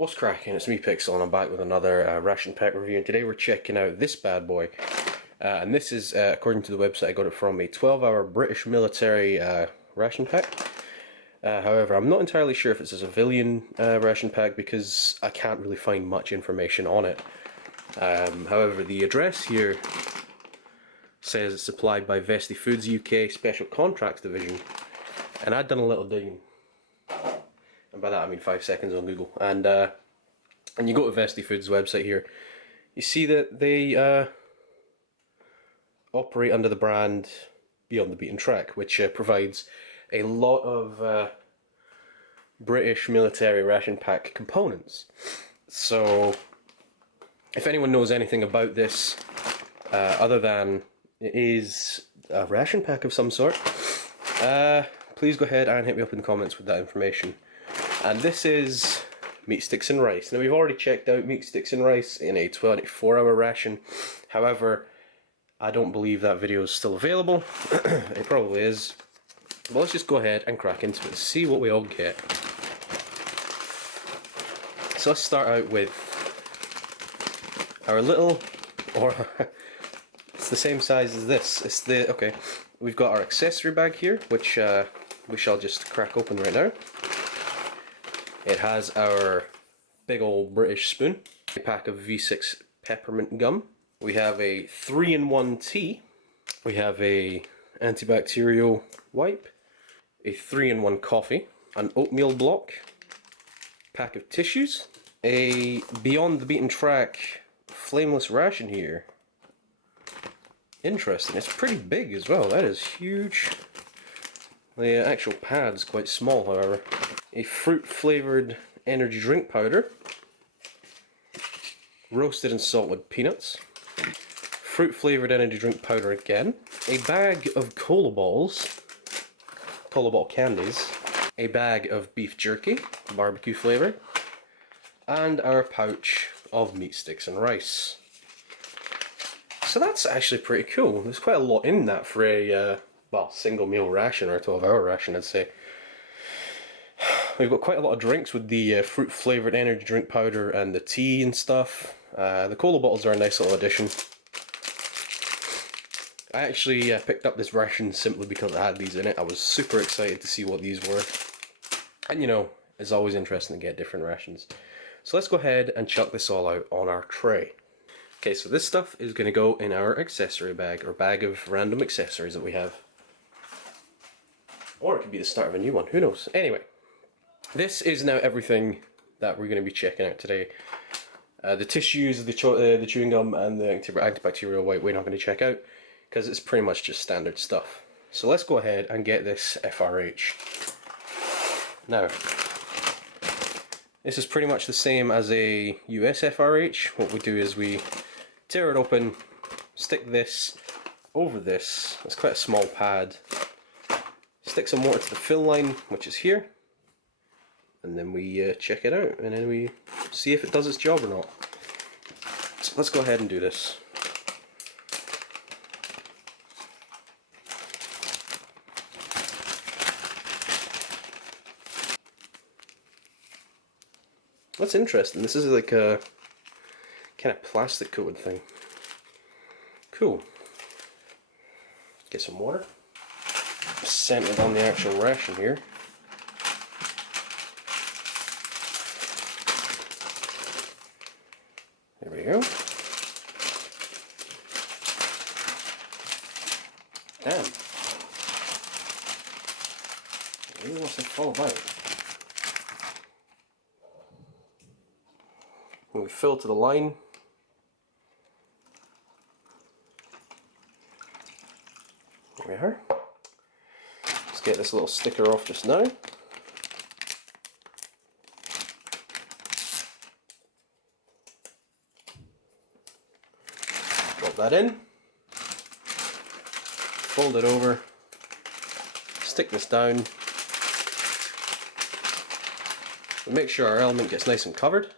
What's cracking? It's me, Pixel, and I'm back with another ration pack review. And today we're checking out this bad boy. And this is, according to the website I got it from, a 12-hour British military ration pack. However, I'm not entirely sure if it's a civilian ration pack because I can't really find much information on it. However, the address here says it's supplied by Vesti Foods UK Special Contracts Division. And I'd done a little digging. And by that I mean 5 seconds on Google. And you go to Vesti Foods' website here, you see that they operate under the brand Beyond the Beaten Track, which provides a lot of British military ration pack components. So, if anyone knows anything about this, other than it is a ration pack of some sort, please go ahead and hit me up in the comments with that information. And this is meat sticks and rice. Now, we've already checked out meat sticks and rice in a 24-hour ration. However, I don't believe that video is still available. It probably is. But let's just go ahead and crack into it and see what we all get. So let's start out with our little, or it's the same size as this. It's the, okay, we've got our accessory bag here, which we shall just crack open right now. It has our big old British spoon, a pack of V6 peppermint gum. We have a 3-in-1 tea. We have a antibacterial wipe, a 3-in-1 coffee, an oatmeal block, pack of tissues, a Beyond the Beaten Track flameless ration here. Interesting, it's pretty big as well, that is huge. The actual pad's quite small, however. A fruit flavoured energy drink powder, roasted and salted peanuts, fruit flavoured energy drink powder again, a bag of cola balls, cola ball candies, a bag of beef jerky, barbecue flavour, and our pouch of meat sticks and rice. So that's actually pretty cool. There's quite a lot in that for a well, single meal ration, or a 12-hour ration, I'd say. We've got quite a lot of drinks with the fruit flavoured energy drink powder and the tea and stuff. The cola bottles are a nice little addition. I actually picked up this ration simply because it had these in it. I was super excited to see what these were. And you know, it's always interesting to get different rations. So let's go ahead and chuck this all out on our tray. Okay, so this stuff is going to go in our accessory bag, or bag of random accessories that we have. Or it could be the start of a new one, who knows. Anyway. This is now everything that we're going to be checking out today. The tissues, the chewing gum, and the antibacterial wipe we're not going to check out because it's pretty much just standard stuff. So let's go ahead and get this FRH. Now, this is pretty much the same as a US FRH. What we do is we tear it open, stick this over this. It's quite a small pad. Stick some water to the fill line, which is here. And then we check it out, and then we see if it does its job or not. So let's go ahead and do this. That's interesting. This is like a kind of plastic coated thing. Cool. Get some water. Centered on the actual ration here. There we go. Damn. It really wants to fall about. When we fill to the line. There we are. Let's get this little sticker off just now. Drop that in, fold it over, stick this down, and make sure our element gets nice and covered.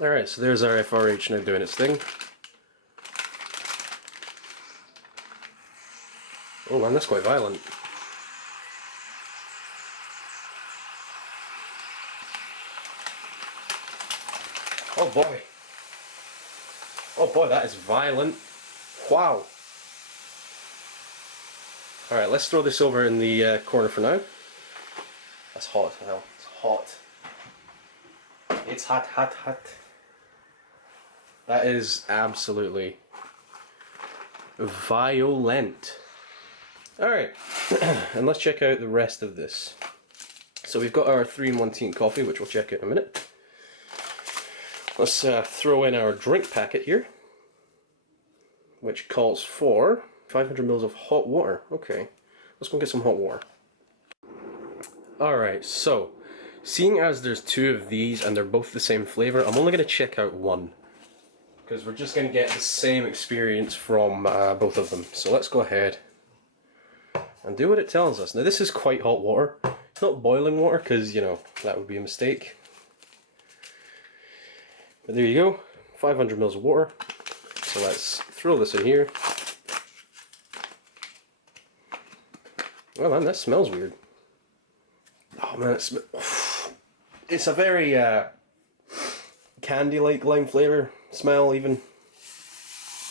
Alright, so there's our FRH now doing its thing. Oh man, that's quite violent. Oh boy. Oh boy, that is violent. Wow. Alright, let's throw this over in the corner for now. That's hot as hell. It's hot. It's hot, hot, hot. That is absolutely violent. Alright, and let's check out the rest of this. So we've got our 3-in-1 tea and coffee, which we'll check out in a minute. Let's throw in our drink packet here, which calls for 500 mils of hot water. Okay, let's go get some hot water. Alright, so seeing as there's 2 of these and they're both the same flavour, I'm only going to check out one, because we're just going to get the same experience from both of them. So let's go ahead and do what it tells us. Now this is quite hot water. It's not boiling water, because, you know, that would be a mistake. But there you go, 500 mils of water. So let's throw this in here. Well man, that smells weird. Oh man, it's a very candy-like lime flavour smell even.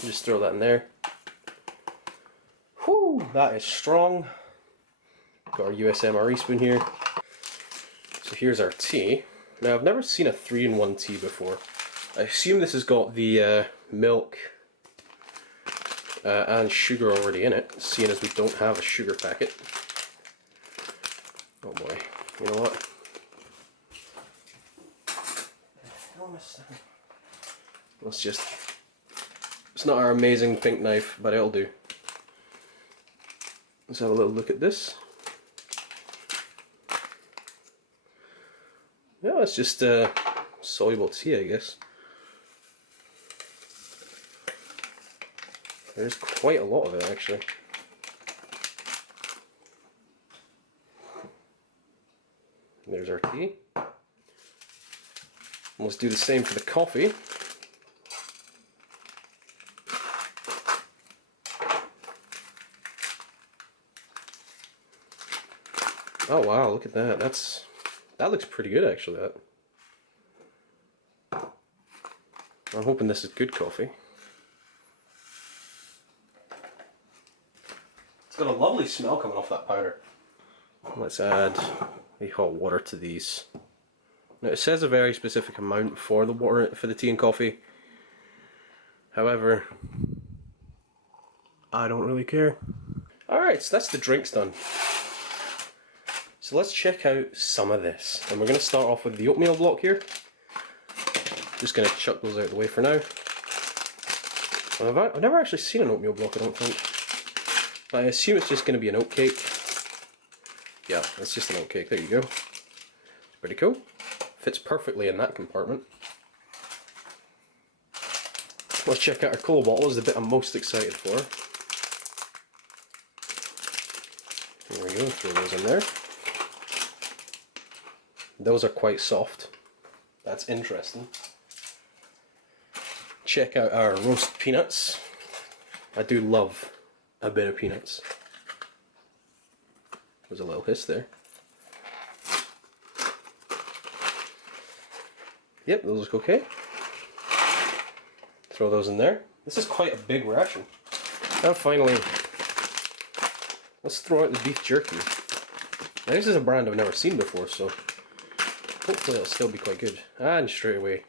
Just throw that in there. Whew, that is strong. Got our USMRE spoon here. So here's our tea. Now I've never seen a 3-in-1 tea before. I assume this has got the milk and sugar already in it, seeing as we don't have a sugar packet. Oh boy, you know what? Let's just... It's not our amazing pink knife, but it'll do. Let's have a little look at this. Yeah, it's just soluble tea, I guess. There's quite a lot of it, actually. There's our tea. Let's do the same for the coffee. Oh wow, look at that. That looks pretty good, actually. That. I'm hoping this is good coffee. It's got a lovely smell coming off that powder. Let's add the hot water to these. Now it says a very specific amount for the water for the tea and coffee. However, I don't really care. Alright, so that's the drinks done. So let's check out some of this. And we're going to start off with the oatmeal block here. Just going to chuck those out of the way for now. I've never actually seen an oatmeal block, I don't think. But I assume it's just going to be an oat cake. Yeah, it's just an oat cake. There you go. It's pretty cool. Fits perfectly in that compartment. Let's check out our cola bottle. Is the bit I'm most excited for. There we go. Throw those in there. Those are quite soft. That's interesting. Check out our roast peanuts. I do love a bit of peanuts. There's a little hiss there. Yep, those look okay. Throw those in there. This is quite a big ration. Now finally, let's throw out the beef jerky. Now this is a brand I've never seen before, so hopefully it'll still be quite good. And straight away,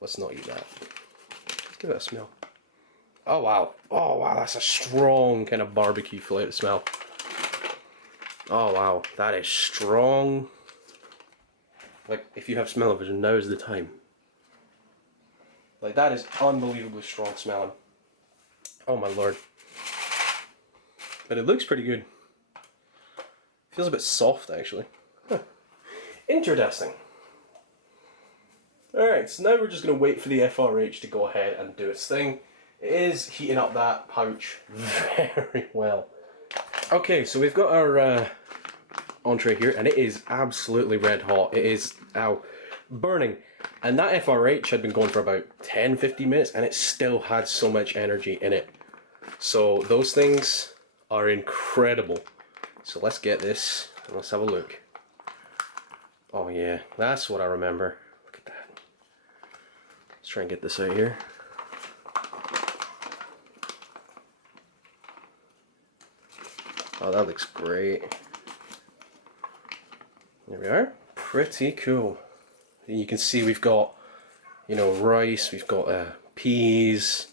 let's not eat that. Let's give it a smell. Oh wow. Oh wow, that's a strong kind of barbecue flavor smell. Oh wow, that is strong. Like, if you have smell-o-vision, now is the time. Like, that is unbelievably strong smelling. Oh my lord. But it looks pretty good. Feels a bit soft, actually. Huh. Interesting. Alright, so now we're just going to wait for the FRH to go ahead and do its thing. It is heating up that pouch very well. Okay, so we've got our entree here, and it is absolutely red hot. It is, burning. And that FRH had been going for about 10-15 minutes, and it still had so much energy in it. So those things are incredible. So let's get this, and let's have a look. Oh yeah, that's what I remember. Look at that. Let's try and get this out here. Oh, that looks great. There we are. Pretty cool. And you can see we've got, you know, rice, we've got peas,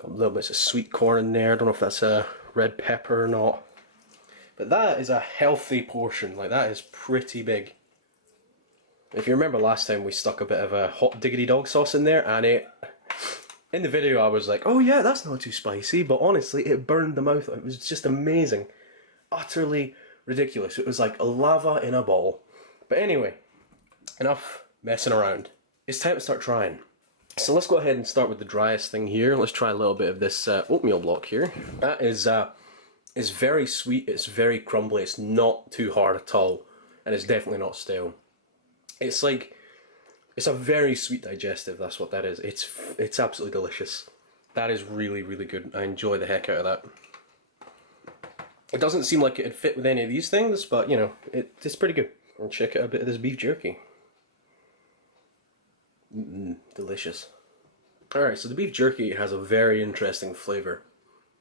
got little bits of sweet corn in there. I don't know if that's a red pepper or not. But that is a healthy portion. Like, that is pretty big. If you remember last time, we stuck a bit of a hot diggity dog sauce in there, and in the video I was like, oh yeah, that's not too spicy, but honestly it burned the mouth. It was just amazing. Utterly ridiculous. It was like lava in a bottle. But anyway, enough messing around. It's time to start trying. So let's go ahead and start with the driest thing here. Let's try a little bit of this oatmeal block here. That is very sweet, it's very crumbly, it's not too hard at all, and it's definitely not stale. It's like, it's a very sweet digestive, that's what that is. It's absolutely delicious. That is really, really good. I enjoy the heck out of that. It doesn't seem like it'd fit with any of these things, but you know, it's pretty good. And check out a bit of this beef jerky. Delicious. Alright, so the beef jerky has a very interesting flavour.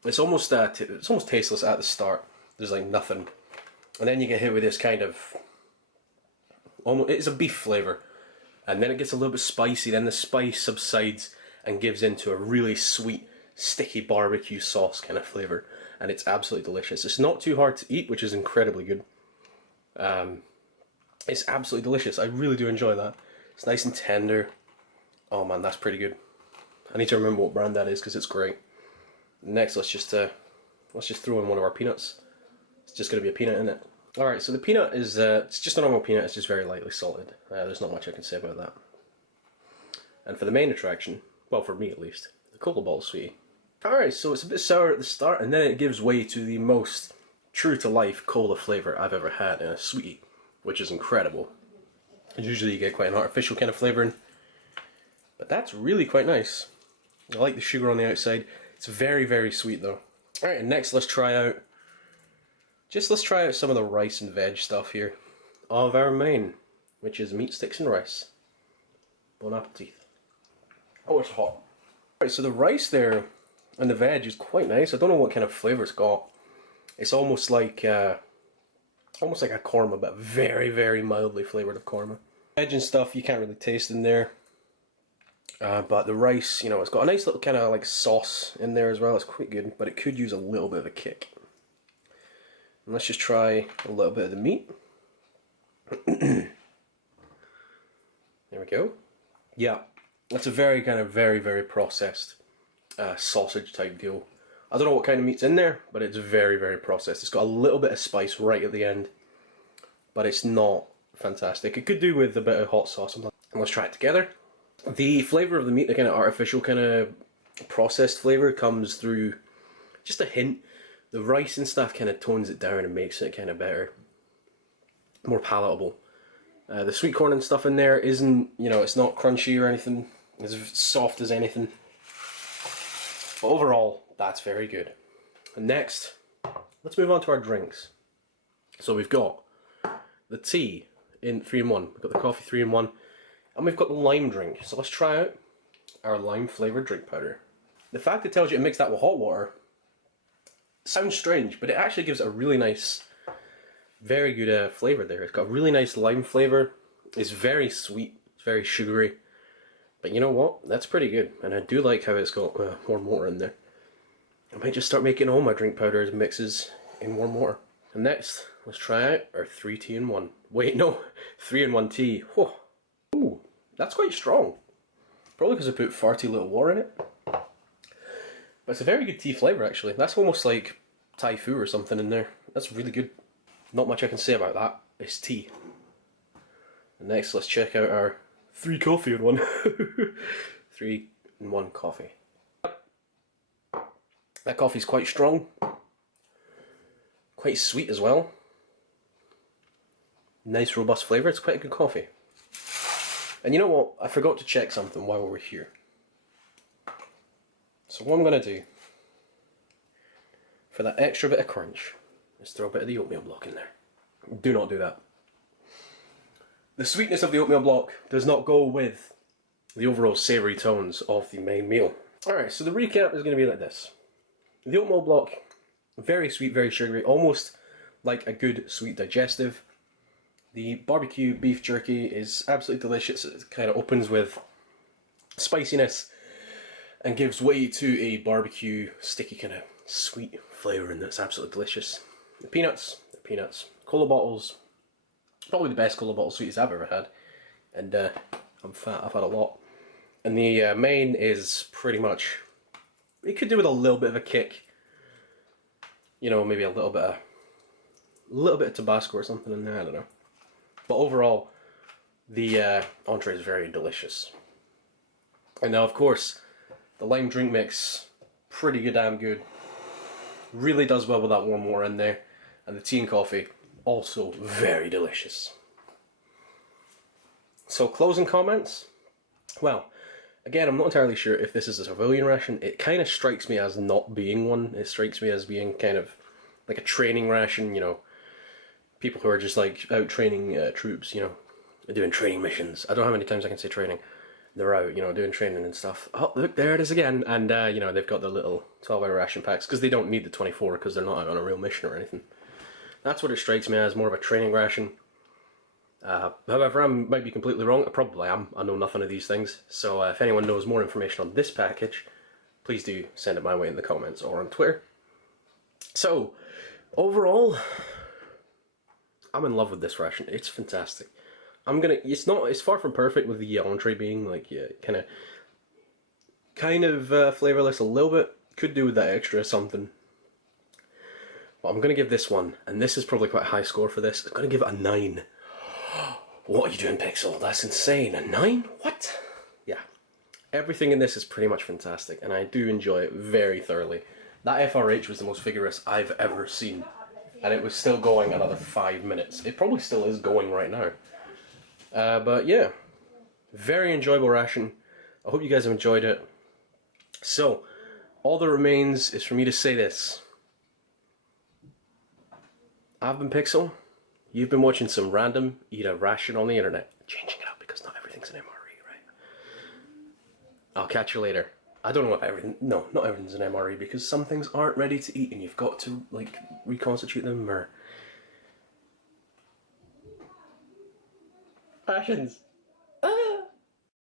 It's almost tasteless at the start. There's like nothing. And then you get hit with this kind of, it's a beef flavour. And then it gets a little bit spicy, then the spice subsides and gives into a really sweet, sticky barbecue sauce kind of flavour. And it's absolutely delicious. It's not too hard to eat, which is incredibly good. It's absolutely delicious. I really do enjoy that. It's nice and tender. Oh man, that's pretty good. I need to remember what brand that is because it's great. Next, let's just throw in one of our peanuts. It's just going to be a peanut in it. Alright, so the peanut is, it's just a normal peanut, it's just very lightly salted. There's not much I can say about that. And for the main attraction, well for me at least, the cocoa ball sweetie. Alright, so it's a bit sour at the start, and then it gives way to the most true-to-life cola flavour I've ever had in a sweetie, which is incredible. And usually you get quite an artificial kind of flavouring, but that's really quite nice. I like the sugar on the outside. It's very, very sweet though. Alright, and next let's try out some of the rice and veg stuff here of our main, which is meat sticks and rice. Bon appetit. Oh, it's hot. Alright, so the rice there and the veg is quite nice. I don't know what kind of flavour it's got. It's almost like a korma, but very, very mildly flavoured of korma. Veg and stuff you can't really taste in there. But the rice, you know, it's got a nice little kind of like sauce in there as well. It's quite good, but it could use a little bit of a kick. And let's just try a little bit of the meat. There we go. Yeah, that's a very kind of very, very processed sausage type deal. I don't know what kind of meat's in there, but it's very, very processed. It's got a little bit of spice right at the end, but it's not fantastic. It could do with a bit of hot sauce. And let's try it together. The flavour of the meat, the kind of artificial kind of processed flavour, comes through just a hint. The rice and stuff kind of tones it down and makes it kind of better, more palatable. The sweet corn and stuff in there isn't, you know, it's not crunchy or anything. It's soft as anything. But overall, that's very good. And next, let's move on to our drinks. So we've got the tea in 3-in-1. We've got the coffee 3-in-1. And we've got the lime drink. So let's try out our lime flavoured drink powder. The fact it tells you to mix that with hot water sounds strange, but it actually gives it a really nice, very good flavour there. It's got a really nice lime flavour. It's very sweet, it's very sugary. But you know what? That's pretty good. And I do like how it's got warm water in there. I might just start making all my drink powders mixes in warm water. And next, let's try out our 3-tea-in-1. Wait, no, 3-in-1 tea. Whoa. Ooh, that's quite strong. Probably because I put far too little water in it. But it's a very good tea flavour actually. That's almost like Thai fu or something in there. That's really good. Not much I can say about that. It's tea. And next, let's check out our 3-coffee-in-1. 3-in-1 coffee. That coffee's quite strong. Quite sweet as well. Nice robust flavour. It's quite a good coffee. And you know what? I forgot to check something while we were here. So what I'm going to do, for that extra bit of crunch, is throw a bit of the oatmeal block in there. Do not do that. The sweetness of the oatmeal block does not go with the overall savoury tones of the main meal. Alright, so the recap is going to be like this. The oatmeal block, very sweet, very sugary, almost like a good sweet digestive. The barbecue beef jerky is absolutely delicious. It kind of opens with spiciness and gives way to a barbecue sticky kind of sweet flavouring that's absolutely delicious. The peanuts. Cola bottles, probably the best cola bottle sweeties I've ever had, and I'm fat, I've had a lot. And the main is pretty much, it could do with a little bit of a kick, you know, maybe a little bit of Tabasco or something in there, I don't know. But overall, the entree is very delicious. And now, of course, the lime drink mix, pretty damn good. Really does well with that warm water in there. And the tea and coffee, also very delicious. So, closing comments? Well, again, I'm not entirely sure if this is a civilian ration. It kind of strikes me as not being one. It strikes me as being kind of like a training ration, you know. People who are just like out training troops, you know, doing training missions. I don't know how many times I can say training. They're out, you know, doing training and stuff. Oh, look, there it is again. And, you know, they've got the little 12-hour ration packs because they don't need the 24 because they're not out on a real mission or anything. That's what it strikes me as, more of a training ration. However, I might be completely wrong. I probably am. I know nothing of these things. So if anyone knows more information on this package, please do send it my way in the comments or on Twitter. So, overall, I'm in love with this ration. It's fantastic. It's far from perfect with the entree being like, yeah, kind of flavorless a little bit. Could do with that extra something. But I'm going to give this one, and this is probably quite a high score for this, I'm going to give it a 9. What are you doing, Pixel? That's insane. A 9? What? Yeah. Everything in this is pretty much fantastic, and I do enjoy it very thoroughly. That FRH was the most vigorous I've ever seen, and it was still going another 5 minutes. It probably still is going right now. But yeah, very enjoyable ration. I hope you guys have enjoyed it. So, all that remains is for me to say this. I've been Pixel. You've been watching some random eat a ration on the internet. Changing it up because not everything's an MRE, right? I'll catch you later. I don't know if everything... No, not everything's an MRE because some things aren't ready to eat and you've got to, like, reconstitute them or... Rations!